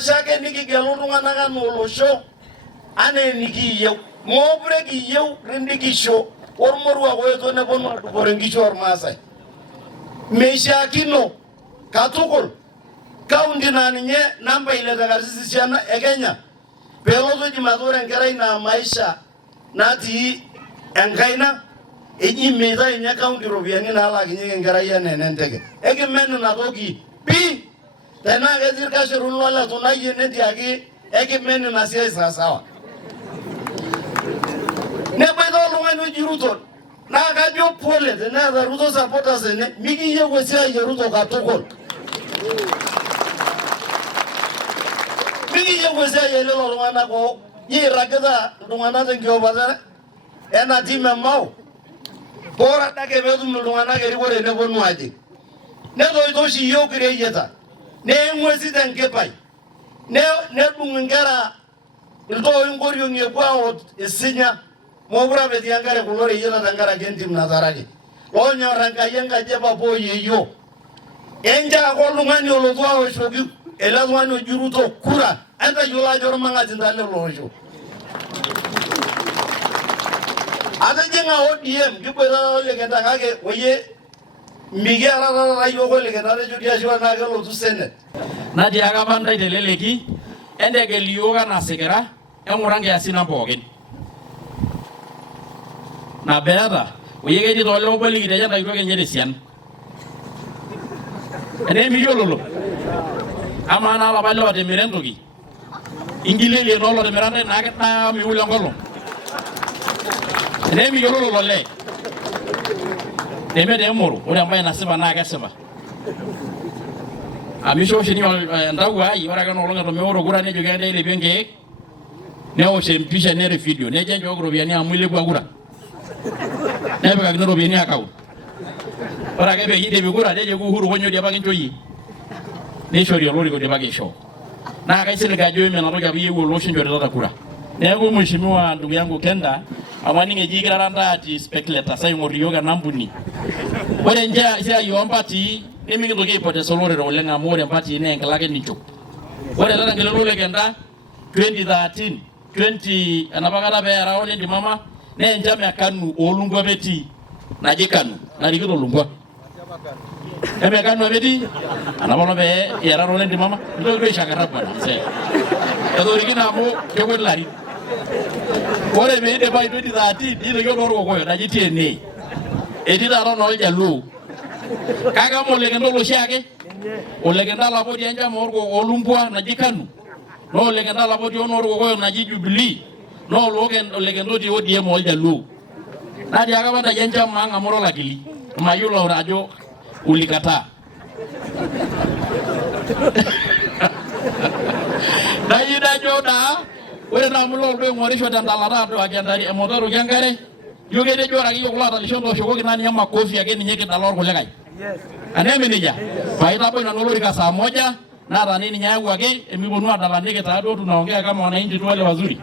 shake nikigelu iltung'anak anaa olosho anaa enikiyieu. Mookure kiyieu rindikisho ormoruak oetuo neponu adupore nkishu ormaasai. Meishaakino katukul kaunti naa ninye namba 6 tekarsisi esiana e Kenya peelotu eji matore enkerai naa maisha natii enkaina eji meitayu ninye kaunti ropiyiani naalakinyeki enkerai enaa enenteke. Ekimen ina toki pii. Tenaa ketii irkasheruni loletunayie netiaki ekimen ina siai sawasawa. Neboita oltung'ani oji Ruto naa kajo pole teneeta Ruto supporters ene mikiyieu esiai e Ruto katukul. Mikiyieu esiai e lelo tung'anak irragita iltung'anak tenkiopata ena tim e Mau. Bora adake peetum iltung'anak erikore neponu ajing. Netoito oshi iyiok ireyieta. Neeng'uesi tenkipai. Nedung' inkera iltooi nkoriong'i epuo aot isinya. Mookure apa etii enkare kulo reyieta tenkaraki entim nataraki. Loonyorr Enkai enkaji e papa oyeyio. Encha ake oltung'ani olotu aoshoki ele tung'ani oji Ruto kura. Entayiolo ajo ormang'atinda lelo osho. Atijing'a ODM kiboitata olekenta kake oyie mikiata taata yiok olekenta tejo kiashiwa naa kelotu Senate. Natiaka apa ntae teleleki entegel yiok anaa sikira eng'ura nkiasin pookin. Nabeeta oyie ketii toolewa obo likitejo entakitok enye tesian. Enemiyiololo amaa naa lapa lewa timira entoki ingilelie noolotimira ntae naake naa miul enkolong. Enemiyiololo lolee neme teemoro ore embaye nasipa naa kesipa. Amisho oshi ninye entawuo ai ore ake enolong eton meoro kura nejo keetae eilepie nkeek newosh empisha nere video nejo enchooki ropiyiani amu ilepua kura. Nepikakini ropiyiani account. Ore ake peyie eidepi kura nejoki Uhuru konyo diapa kinchooyie. Neishori olorika oidipaki aishoo. Naa kaisilig ajo eme ena toki apa iyieu olosho inchorita kura. Neeku mheshimiwa ndugu yangu Kenda amaning eji kirara ntae ati speculators aing'orr iyiok enampuni. Ore nche esiai oompatii nemikintoki aipotesa olorere oleng amu ore empatii naa enkila ake ninchop. Ore ele tangelelo le Kenda 2013 enapa kata peera ole Ndimama naa enchama e KANU oolumbwa petii naji KANU narikito lumbwa. Eme KANU apetii enapa pee eerara ole Ndimama nitoki duo aishakirra bwana mzee. Etorikine amu kepuo ilarin. Ore peidipayu 2013 nitoki orkokoyo naji TNA. Etii taata nooljaluo. Kake ama olekenda oloshi ake. Olekenda lapa otii enchama oolumbwa naji KANU. Naa olekenda lapa otii orkokoyo naji Jubilee. Naa olekenda otii ODM oljaluo. Natiaka apa ntae enchama ang' amu ira olakili. Mayiolo ajo ulikataa. Nayieu najo naa ore naa amu loldo oing'orisho tendalata aduaki emotaroki enkare ijo ketejo ore akeyie kulo atalisho ntooshokoki naa ninye makofi ake ninye kidala orkulikae. Eneme nejia paitaboi nanu olorika saa 1 naata ninye ayau ake emikiponu adala nikitaaduo tunaongea kama wananchi tu wale wazuri.